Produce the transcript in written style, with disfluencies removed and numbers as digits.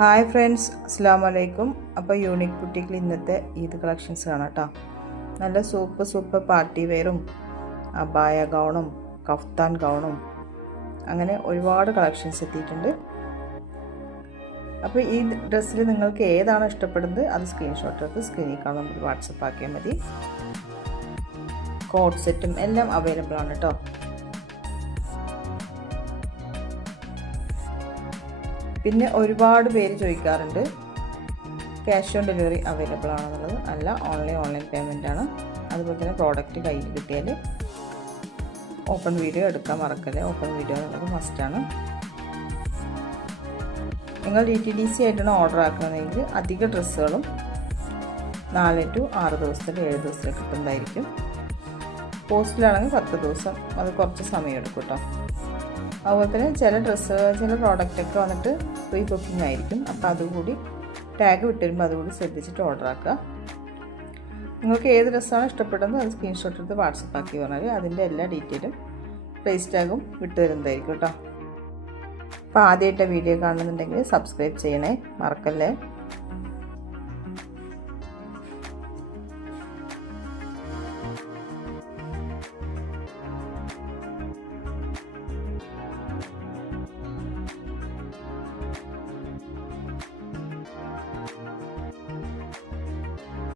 Hi friends, അസ്സാം വലൈക്കും. അപ്പോൾ യൂണിക് ബുട്ടീക്കിൽ ഇന്നത്തെ ഈദ് കളക്ഷൻസ് കാണാം കേട്ടോ. നല്ല സൂപ്പർ പാർട്ടി വെയറും അബായ ഗൗണും കഫ്താൻ ഗൗണും അങ്ങനെ ഒരുപാട് കളക്ഷൻസ് എത്തിയിട്ടുണ്ട്. അപ്പോൾ ഈ ഡ്രസ്സിൽ നിങ്ങൾക്ക് ഏതാണ് ഇഷ്ടപ്പെടുന്നത് അത് സ്ക്രീൻഷോട്ട് എടുത്ത് സ്ക്രീനിൽ കാണാൻ നമുക്ക് വാട്സപ്പ് ആക്കിയാൽ മതി. കോഡ് സെറ്റും എല്ലാം അവൈലബിൾ ആണ് കേട്ടോ. പിന്നെ ഒരുപാട് പേര് ചോദിക്കാറുണ്ട് ക്യാഷ് ഓൺ ഡെലിവറി അവൈലബിൾ ആണെന്നുള്ളത്. അല്ല, ഓൺലൈൻ പേയ്മെൻ്റ് ആണ്. അതുപോലെ തന്നെ പ്രോഡക്റ്റ് കയ്യിൽ കിട്ടിയാൽ ഓപ്പൺ വീഡിയോ എടുക്കാൻ മറക്കല്ലേ. ഓപ്പൺ വീഡിയോ എന്നുള്ളത് മസ്റ്റാണ്. നിങ്ങൾ DTDC ആയിട്ടാണ് ഓർഡർ ആക്കുന്നതെങ്കിൽ അധിക ഡ്രസ്സുകളും 4 to 6 ദിവസത്തിൽ 7 ദിവസത്തിൽ കിട്ടുന്നതായിരിക്കും. പോസ്റ്റിലാണെങ്കിൽ 10 ദിവസം, അത് കുറച്ച് സമയം എടുക്കും കേട്ടോ. അതുപോലെ തന്നെ ചില പ്രോഡക്റ്റൊക്കെ വന്നിട്ട് പ്രീ ബുക്കിംഗ് ആയിരിക്കും. അപ്പോൾ അതുകൂടി ടാഗ് വിട്ടുവരുമ്പോൾ അതുകൂടി ശ്രദ്ധിച്ചിട്ട് ഓർഡർ ആക്കുക. നിങ്ങൾക്ക് ഏത് ഡ്രസ്സാണ് ഇഷ്ടപ്പെടുന്നത് അത് സ്ക്രീൻഷോട്ട് എടുത്ത് വാട്സപ്പ് ആക്കി പറഞ്ഞാൽ അതിൻ്റെ എല്ലാ ഡീറ്റെയിലും പ്രൈസ് ടാഗും വിട്ടു തരുന്നതായിരിക്കും കേട്ടോ. അപ്പോൾ ആദ്യമായിട്ട് വീഡിയോ കാണുന്നുണ്ടെങ്കിൽ സബ്സ്ക്രൈബ് ചെയ്യണേ, മറക്കല്ലേ.